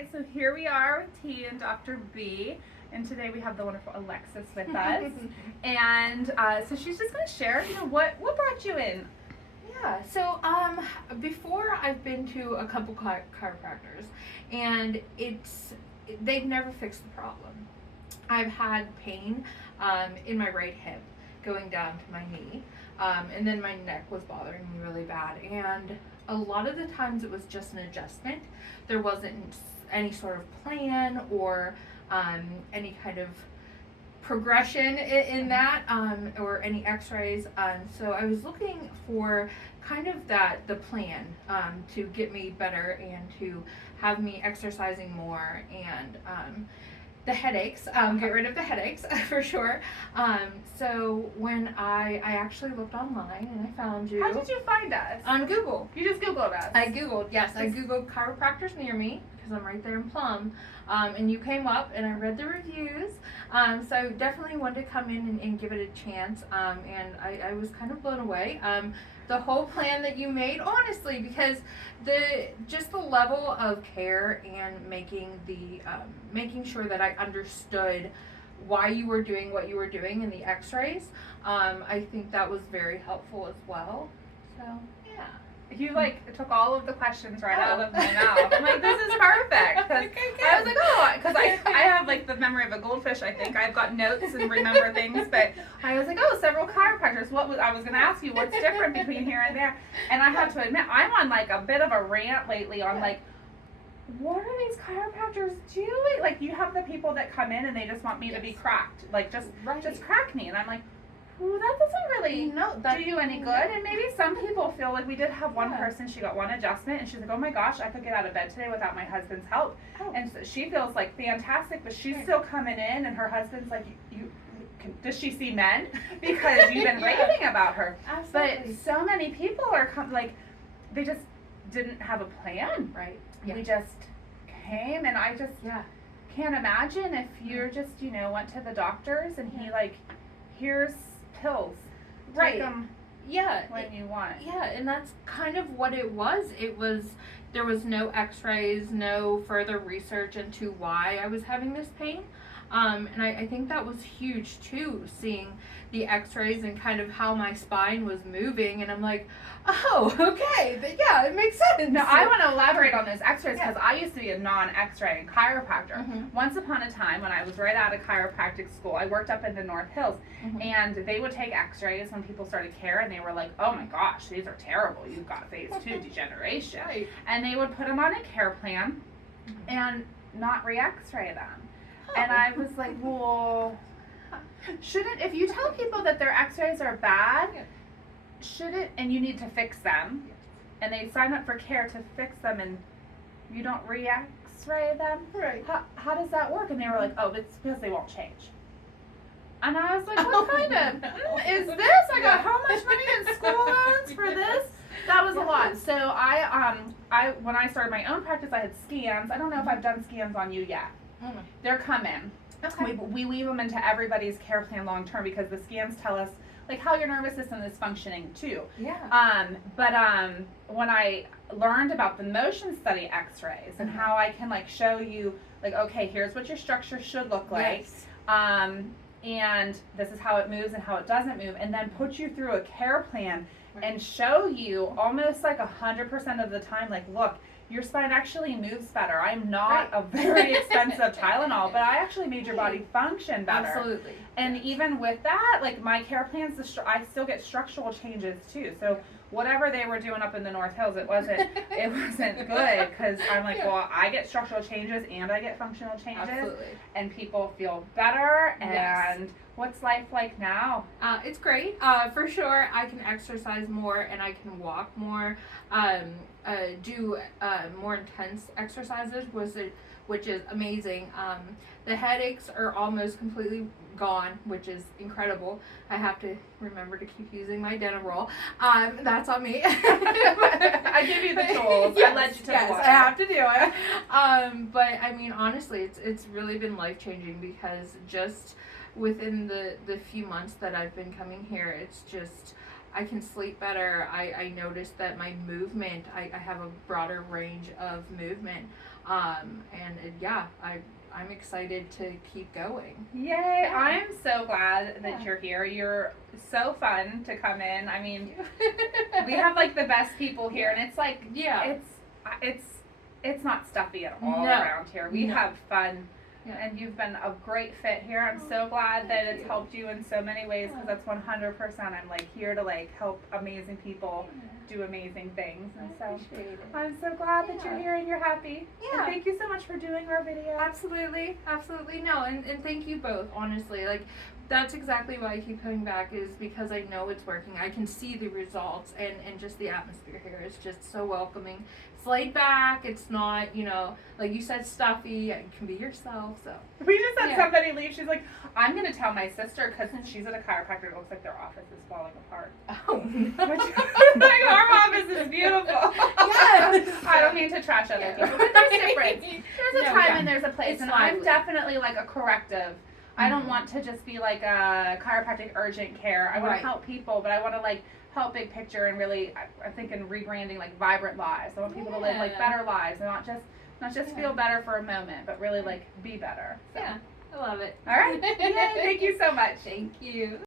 right, so here we are with T and Dr. B, and today we have the wonderful Alexis with us. And so she's just going to share, what brought you in? Yeah, so before I've been to a couple chiropractors, and they've never fixed the problem. I've had pain in my right hip going down to my knee, and then my neck was bothering me really bad, and a lot of the times it was just an adjustment. There wasn't any sort of plan or any kind of progression in that, or any x-rays. So I was looking for kind of the plan to get me better and to have me exercising more, and the headaches, get rid of the headaches for sure. So when I actually looked online and I found you. How did you find us? On Google. You just Googled us? I Googled, yes. I Googled chiropractors near me because I'm right there in Plum. And you came up and I read the reviews. So I definitely wanted to come in and give it a chance. And I was kind of blown away. The whole plan that you made, honestly, because the level of care and making sure that I understood why you were doing what you were doing in the x-rays, I think that was very helpful as well. So yeah. You took all of the questions right out of my mouth. I'm like, this is perfect. I was like, because I have the memory of a goldfish. I think I've got notes and remember things, but I was like, several chiropractors. I was going to ask you what's different between here and there, and I have to admit I'm on a bit of a rant lately on what are these chiropractors doing? You have the people that come in and they just want me to be cracked, just crack me, and I'm like, ooh, that doesn't really do you any good. And maybe some people feel we did have one person, she got one adjustment and she's like, oh my gosh, I could get out of bed today without my husband's help. And so she feels fantastic, but she's still coming in and her husband's like, does she see men? Because you've been raving about her. Absolutely. But so many people are they just didn't have a plan. Right. Yeah. We just came, and I just can't imagine if you're just, went to the doctors and he here's pills. Right. Take them when you want. Yeah, and that's kind of what it was. There was no x-rays, no further research into why I was having this pain. And I think that was huge too, seeing the x-rays and kind of how my spine was moving, and I'm like, oh, okay, it makes sense. No, I want to elaborate on those x-rays because I used to be a non-x-ray chiropractor. Mm-hmm. Once upon a time, when I was right out of chiropractic school, I worked up in the North Hills, and they would take x-rays when people started care, and they were like, oh my gosh, these are terrible. You've got phase 2 degeneration. Right. And they would put them on a care plan and not re-x-ray them. And I was like, well, if you tell people that their x-rays are bad, and you need to fix them, and they sign up for care to fix them, and you don't re-x-ray them, right? How does that work? And they were like, oh, it's because they won't change. And I was like, what kind of is this? I got how much money in school loans for this? That was a lot. So I when I started my own practice, I had scans. I don't know if I've done scans on you yet. They're coming. Okay. We weave them into everybody's care plan long term because the scans tell us how your nervous system is functioning too. Yeah. But when I learned about the motion study x-rays and how I can show you okay, here's what your structure should look like. Yes. And this is how it moves and how it doesn't move, and then put you through a care plan and show you almost 100% of the time, look, your spine actually moves better. I'm not a very expensive Tylenol, but I actually made your body function better. Absolutely. And even with that, my care plans, I still get structural changes too. So whatever they were doing up in the North Hills, it wasn't good, because I'm well, I get structural changes and I get functional changes. Absolutely. And people feel better. And what's life like now? It's great. For sure, I can exercise more and I can walk more. Do more intense exercises, which is amazing. The headaches are almost completely gone, which is incredible. I have to remember to keep using my Denerol. That's on me. I give you the tools. Yes, I led you to the water. I have to do it. But I mean, honestly, it's really been life-changing, because just within the few months that I've been coming here, it's just, I can sleep better. I noticed that my movement, I have a broader range of movement. I'm excited to keep going. Yay! I'm so glad that you're here. You're so fun to come in. I mean, we have like the best people here, and it's like it's not stuffy at all around here. We have fun. Yeah. And you've been a great fit here. I'm so glad that it's helped you in so many ways, because that's 100%. I'm like here to like help amazing people do amazing things, and so I'm so glad that you're here and you're happy. Yeah. And thank you so much for doing our video. Absolutely. No, and thank you both, honestly. Like, that's exactly why I keep coming back, is because I know it's working. I can see the results, and just the atmosphere here is just so welcoming. It's laid back. It's not, you know, like you said, stuffy. You can be yourself. So we just had somebody leave. She's like, I'm gonna tell my sister, because she's at a chiropractor. It looks like their office is falling apart. Oh no! Like, our office is beautiful. Yes. I don't mean to trash other people, but there's difference. There's a time and there's a place, and I'm definitely like a corrective. I don't want to just be like a chiropractic urgent care. I want to help people, but I want to like help big picture, and really, I think in rebranding like vibrant lives. I want people to live like better lives, and not just feel better for a moment, but really like be better. So. Yeah, I love it. All right. Yay, thank you so much. Thank you.